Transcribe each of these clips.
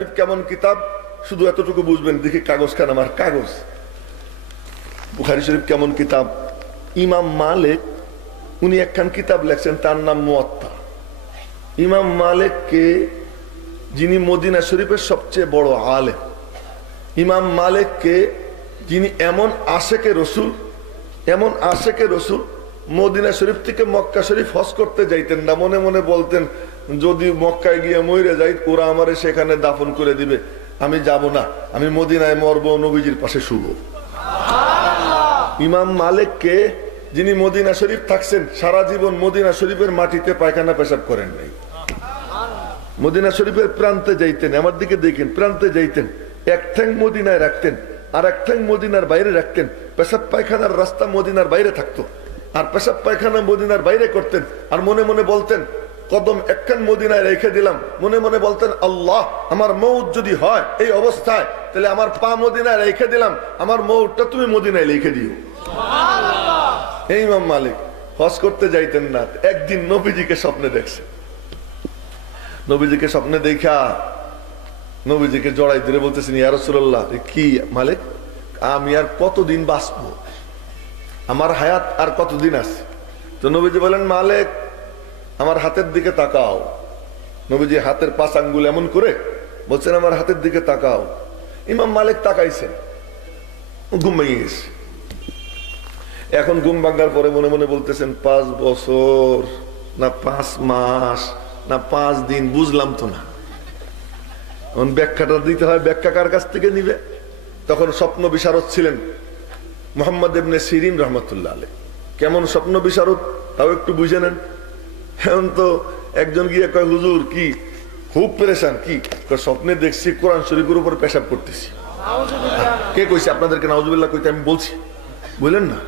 কেমন কিতাব শুধু এতটুকু বুঝবেন, দেখি কাগজ খান আমার কাগজ। বুখারী শরীফ কেমন কিতাব? ইমাম মালিক উনি একখান কিতাব লেখছেন, তার নাম মুয়াত্তা। ইমাম মালিককে, যিনি মদিনা শরীফের সবচেয়ে বড় আলেম, ইমাম মালিককে যিনি এমন আশেকে রসুল, মদিনা শরীফ থেকে মক্কা শরীফ হজ করতে যাইতেন না, মনে মনে বলতেন যদি মক্কায় গিয়ে মরে যাই ওরা আমারে সেখানে দাফন করে দিবে, আমি যাব না, আমি মদিনায় মরবো, নবীজির পাশে শুভ। ইমাম মালিককে যিনি মদিনা শরীফ থাকছেন, সারা জীবন মদিনা শরীফের মাটিতে পায়খানা পেশাব করেন নাই। মদিনা শরীফের প্রান্তে যাইতেন, আমার দিকে দেখেন, প্রান্তে যাইতেন, এক ঠ্যাং মদিনায় রাখতেন আর এক ঠ্যাং মদিনার বাইরে রাখতেন। পেশাব পায়খানার রাস্তা মদিনার বাইরে থাকতো, আর পেশাব পায়খানা মদিনার বাইরে করতেন, আর মনে মনে বলতেন কদম একখান মদিনায় রেখে দিলাম, মনে মনে বলতেন আল্লাহ আমার মৌত যদি হয় এই অবস্থায়, তাহলে আমার পা মদিনায় রেখে দিলাম, আমার মৌতটা তুমি মদিনায় লিখে দিও। এই ইমাম মালিক হজ করতে যাইতেন না, একদিন নবীজিকে স্বপ্নে দেখছে। নবীজিকে স্বপ্নে দেখা নবীজিকে জড়াই ধরে বলতেছেন, ইয়া রাসূলুল্লাহ, কি মালিক, আমি আর কতদিন বাঁচবো, আমার হায়াত আর কতদিন আছে? তো নবীজি বলেন, মালিক আমার হাতের দিকে তাকাও। নবীজি হাতের 5 আঙ্গুল এমন করে বলছেন, আমার হাতের দিকে তাকাও। ইমাম মালিক তাকাইছেন, ঘুম ভেঙে গেছে। এখন ঘুম ভাঙার পরে মনে মনে বলতেছেন 5 বছর না 5 মাস না 5 দিন, বুঝলাম তো না। এখন ব্যাখ্যাটা দিতে হয়, ব্যাখ্যা কার কাছ থেকে নিবে? তখন স্বপ্ন বিশারদ ছিলেন মুহাম্মদ ইবনে সিরিন রহমতুল্লাহ আলাইহি। কেমন স্বপ্ন বিশারদ তাও একটু বুঝে নেন। এখন তো একজন গিয়ে কয়, হুজুর কি খুব পেরেশান? কি স্বপ্নে দেখছি কোরআন শরীফের উপর পেশাব করতেছি। কে কইছে আপনাদেরকে নাউজুবিল্লাহ কইতে? আমি বলছি, বললেন না,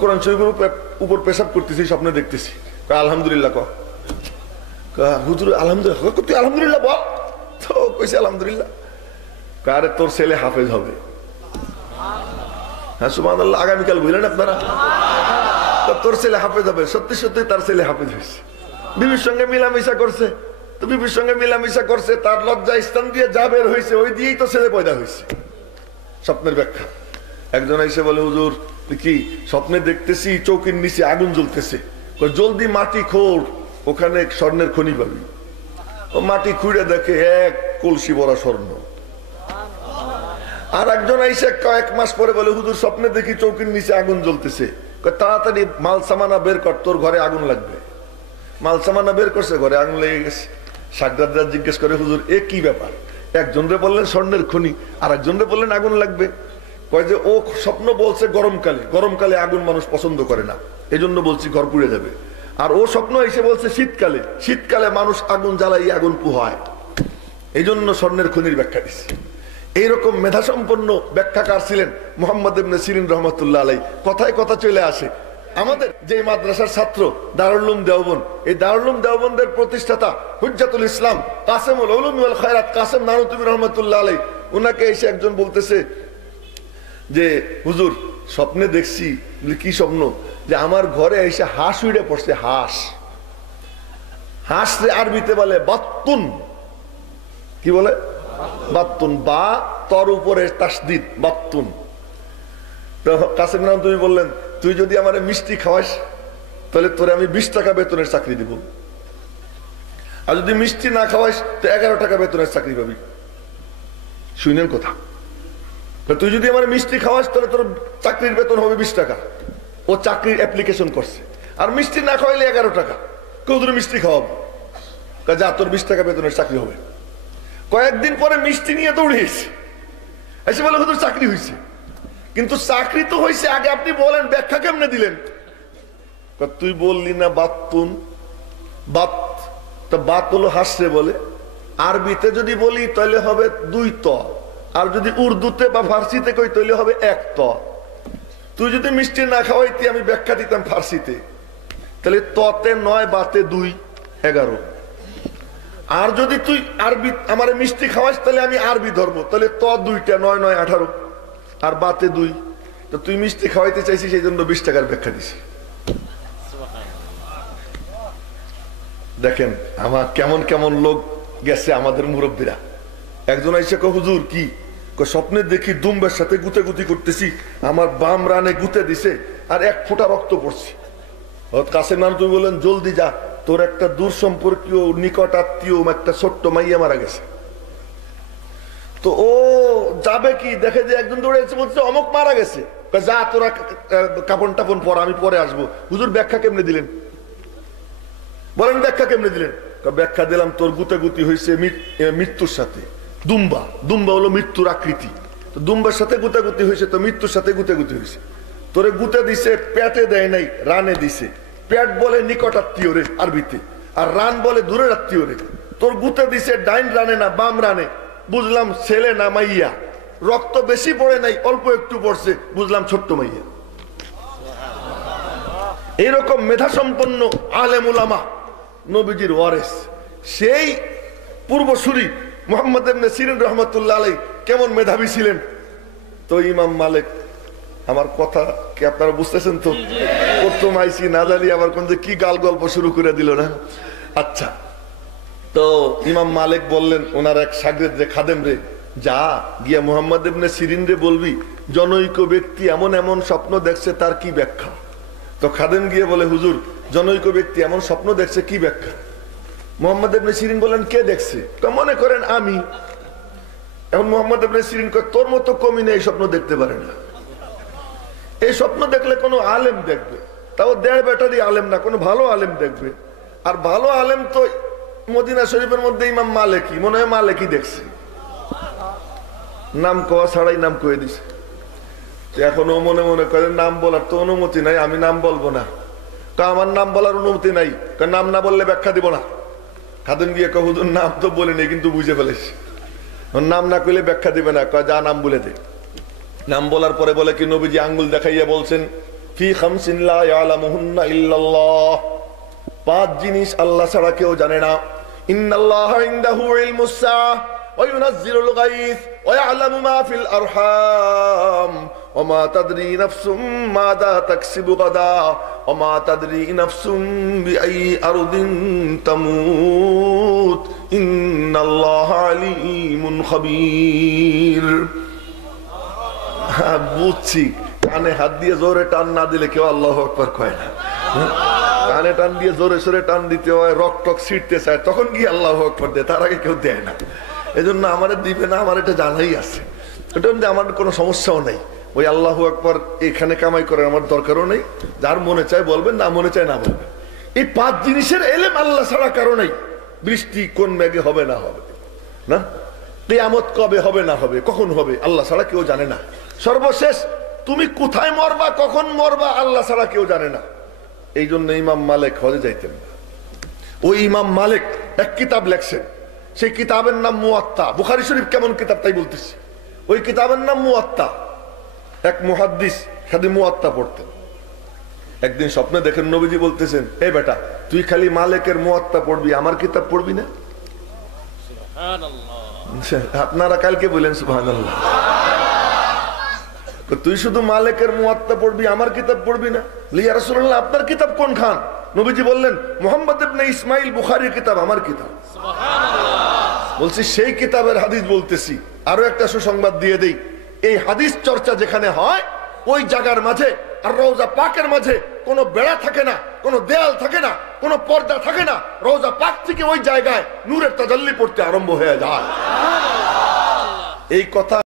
কোরআন শরীফের উপর পেশাব করতেছি, স্বপ্নে দেখতেছি। আলহামদুলিল্লাহ ক হুজুর, আলহামদুলিল্লাহ। তুই আলহামদুলিল্লাহ বল। তো কইছে আলহামদুলিল্লাহ। কারে তোর ছেলে হাফেজ হবে। হ্যাঁ সুবহানাল্লাহ, আগামীকাল বুঝলেন আপনারা, তোর ছেলে হাফেজ হবে। সত্যি সত্যি তার ছেলে হাফেজ হয়েছে। বিবির সঙ্গে মিলামিশা করছে, তো বিবির সঙ্গে মিলামিশা করছে, তার লজ্জা স্থান দিয়ে যা বের হয়েছে ওই দিয়েই তো ছেলে পয়দা হয়েছে। স্বপ্নের ব্যাখ্যা। একজন এসে বলে, হুজুর কি স্বপ্নে দেখতেছি চৌকির নিচে আগুন জ্বলতেছে, জলদি মাটি খোঁড়, ওখানে স্বর্ণের খনি পাবি। ও মাটি খুঁড়ে দেখে 1 কলসি ভরা স্বর্ণ। আর একজন এসে কয়েক মাস পরে বলে, হুজুর স্বপ্নে দেখি চৌকির নিচে আগুন জ্বলতেছে, তাড়াতাড়ি মাল সামানা বের কর, তোর ঘরে আগুন লাগবে। মাল সামানা বের করছে, ঘরে আগুন লেগে গেছে। সাগদারদার জিজ্ঞেস করে, হুজুর এ কি ব্যাপার? একজনরে বললেন স্বর্ণের খনি, আর একজনরে বললেন আগুন লাগবে। কয় যে ও স্বপ্ন বলছে গরমকালে আগুন মানুষ পছন্দ করে না, এজন্য বলছি ঘর পুড়ে যাবে। আর ও স্বপ্ন এসে বলছে শীতকালে মানুষ আগুন জ্বালাই আগুন পোহায়, এই জন্য স্বর্ণের খনির ব্যাখ্যা দিচ্ছে। এইরকম মেধাসম্পন্ন ব্যাখ্যাকার ছিলেন মুহাম্মদ ইবনে সিরিন রহমতুল্লাহ আলাইহি। কথায় কথা চলে আসে, আমাদের যে মাদ্রাসার ছাত্র দারুল উলুম দেওবন্দ, এই দারুল উলুম দেওবন্দের প্রতিষ্ঠাতা হুজ্জাতুল ইসলাম কাসেমুল উলুম ওয়াল খায়রাত কাসেম নানুতুবি রহমতুল্লাহ আলাইহি, উনাকে এসে একজন বলতেছে যে হুজুর স্বপ্নে দেখছি। কি স্বপ্ন? যে আমার ঘরে এসে হাঁস উড়ে পড়ছে। হাঁস রে আরবিতে বলে বাত্তুন। কি বলে? বাত্তুন, বা তর উপরে তাসদিদ, বাত্তুন। তো কাসেম নাম তুমি বললেন, তুই যদি আমার মিষ্টি খাওয়াস তাহলে তোরে আমি 20 টাকা বেতনের চাকরি দিব, আর যদি মিষ্টি না খাওয়াস তো 11 টাকা বেতনের চাকরি পাবি। শুনেন কথা, তুই যদি আমার মিষ্টি খাওয়াস তাহলে তোর চাকরির বেতন হবে 20 টাকা। ও চাকরির অ্যাপ্লিকেশন করছে, আর মিষ্টি না খাওয়াইলে 11 টাকা। কেউ তোর মিষ্টি খাওয়াবো, যা তোর 20 টাকা বেতনের চাকরি হবে। কয়েকদিন পরে মিষ্টি নিয়ে দৌড়িয়েছে, এসে বলে হুজুর চাকরি হয়েছে। কিন্তু চাকরি তো হয়েছে, আগে আপনি বলেন ব্যাখ্যা কেমনে দিলেন? তুই বললি না বাত্তুন, বাত হলো হাসরে বলে। আরবিতে যদি বলি তাহলে হবে 2 ত, আর যদি উর্দুতে বা ফার্সিতে কই তাহলে হবে 1 ত। তুই যদি মিষ্টি না খাওয়াইতি আমি ব্যাখ্যা দিতাম ফার্সিতে, তাহলে ততে 9, বাতে 2, 11। আর যদি তুই আরবি আমার মিষ্টি খাওয়াস তাহলে আমি আরবি ধরবো, তাহলে ত 2টা, 9, 9, 18, আর বাতে 2। তো তুই মিষ্টি খাওয়াইতে চাইছিস, সেই জন্য 20 টাকার ব্যাখ্যা দিছি। দেখেন আমার কেমন কেমন লোক গেছে, আমাদের মুরব্বীরা। একজন আইসা কয় হুজুর কি? কয় স্বপ্নে দেখি দুম্বের সাথে গুতাগুতি করতেছি, আমার বাম রানে গুতে দিছে আর 1 ফোঁটা রক্ত পড়ছে। কাসেম নানতুবি বললেন জলদি যা, তোর একটা দূর সম্পর্কীয় নিকট আত্মীয় একটা ছোট্ট মাইয়া মারা গেছে। তো ও যাবে কি, দেখে যে একজন দৌড়ে এসে বলছে অমুক মারা গেছে। যা তোরা কাপড় টাপন পর, আমি পরে আসবো। হুজুর ব্যাখ্যা কেমনে দিলেন? বলেন ব্যাখ্যা কেমনে দিলেন? ব্যাখ্যা দিলাম তোর গুতাগুতি হয়েছে মৃত্যুর সাথে। দুম্বা, দুম্বা হলো মৃত্যুর আকৃতি। তো দুম্বার সাথে গুতাগুতি হয়েছে, তো মৃত্যুর সাথে গুতাগুতি হয়েছে। তোরে গুতে দিছে, পেটে দেয় নাই, রানে দিছে। পেট বলে নিকট আত্মীয় রে আরবিতে, আর রান বলে দূরের আত্মীয় রে। তোর গুতে দিছে ডাইন রানে না বাম রানে, বুঝলাম ছেলে না মাইয়া। রক্ত বেশি পড়ে নাই, অল্প একটু পড়ছে, বুঝলাম ছোট্ট মাইয়া। এইরকম মেধা সম্পন্ন আলেম উলামা, নবীজির ওয়ারিস, সেই পূর্বসূরি মুহাম্মদ ইবনে সিরিন রাহমাতুল্লাহ আলাইহি কেমন মেধাবী ছিলেন। তো ইমাম মালিক, আমার কথা কি আপনারা বুঝতেছেন তো? প্রথম আইসি না জানি আবার কোন যে কি গাল গল্প শুরু করে দিল না। আচ্ছা, তো ইমাম মালিক বললেন ওনার এক শাগির্দ রে, খাদেম রে, যা গিয়া মুহাম্মদ ইবনে সিরিন রে বলবি জনৈক ব্যক্তি এমন এমন স্বপ্ন দেখছে, তার কি ব্যাখ্যা। তো খাদেম গিয়ে বলে হুজুর জনৈক ব্যক্তি এমন স্বপ্ন দেখছে, কি ব্যাখ্যা? মুহাম্মদ ইবনে সিরিন বলেন কে দেখছে? তো মনে করেন আমি। এখন মুহাম্মদ ইবনে সিরিন কয় তোর মতো কমি না এই স্বপ্ন দেখতে পারে না। এই স্বপ্ন দেখলে কোনো আলেম দেখবে, তাও 1.5 ব্যাটারি আলেম না, কোনো ভালো আলেম দেখবে। আর ভালো আলেম তো মদিনা শরীফের মধ্যে ইমাম মালিকই, মনে হয় মালিকই দেখছে। নাম কওয়া ছাড়াই নাম কয়ে দিছে। এখন ও মনে মনে করে নাম বলার তো অনুমতি নাই, আমি নাম বলবো না। আমার নাম বলার অনুমতি নাই, নাম না বললে ব্যাখ্যা দিব না। খাদেম গিয়ে কয় হুজুর নাম তো বলিনি, কিন্তু বুঝে ফেলেছি, নাম না কইলে ব্যাখ্যা দিবে না। কয় যা নাম বলে দে। নাম বলার পরে বলে কি নবীজি আঙ্গুল দেখাইয়া বলছেন ফি খামসিন লা ইয়ালামুহুন্না ইল্লাল্লাহ, 5 জিনিস আল্লাহ ছাড়া কেউ জানে না। ইন্নাল্লাহা ইনদাহু ইলমুস সাআহ ওয়া ইউনাজ্জিলুল গায়স ওয়া ইয়ালামু মা ফিল আরহাম ওয়া মা তাদরি নাফসুম মাযা তাকসিবু গাদা ওয়া মা তাদরি নাফসুম বিআই আরদিন তামুত ইন্নাল্লাহা আলীমুন খাবীর। বুঝছি, কানে হাত দিয়ে জোরে টান না দিলে কেউ আল্লাহু আকবার কয় না। কানে টান দিয়ে জোরে সোরে টান দিতে হয়, রক টক ছিটতে চায়, তখন গিয়ে আল্লাহু আকবার দেয়, তার আগে কেউ দেয় না। এই জন্য আমার দিবে না, আমার এটা জানাই আছে, এটা আমার কোনো সমস্যাও নেই। ওই আল্লাহু আকবার এখানে কামাই করার আমার দরকারও নেই। যার মনে চায় বলবেন, না মনে চায় না বলবেন। এই 5 জিনিসের এলেম আল্লাহ ছাড়া কারো নেই। বৃষ্টি কোন মেঘে হবে না হবে না, কিয়ামত কবে হবে না হবে, কখন হবে, আল্লাহ ছাড়া কেউ জানে না। সর্বশেষ তুমি কোথায় মরবা, কখন মরবা, আল্লাহ ছাড়া কেউ জানে না। এই জন্য ইমাম মালিক হজে যাইতেন না। ওই ইমাম মালিক এক কিতাব লেখছেন, সেই কিতাবের নাম মুয়াত্তা। বুখারী শরীফ কেমন কিতাব তাই বলতেছি। ওই কিতাবের নাম মুয়াত্তা। এক মুহাদ্দিস খালি মুয়াত্তা পড়তেন। একদিন স্বপ্নে দেখেন নবীজি বলতেছেন, এ বেটা তুই খালি মালিকের মুয়াত্তা পড়বি, আমার কিতাব পড়বি না? আপনারা কালকে বললেন সুবহানাল্লাহ। তুই শুধু মালিকের মুয়াত্তা পড়বি, আমার কিতাব পড়বি না? ইয়া রাসূলুল্লাহ আপনার কিতাব কোন খান? নবীজি বললেন মুহাম্মদ ইবনে ইসমাইল বুখারীর কিতাব আমার কিতাব। সুবহানাল্লাহ। বলছি সেই কিতাবের হাদিস বলতেছি। আরো একটা সুসংবাদ দিয়ে দেই, এই হাদিস চর্চা যেখানে হয় ওই জায়গার মাঝে আর রওজা পাকের মাঝে কোনো বেড়া থাকে না, কোনো দেয়াল থাকে না, কোনো পর্দা থাকে না। রওজা পাক থেকে ওই জায়গায় নূরের তাজাল্লি পড়তে আরম্ভ হয়ে যায়। এই কথা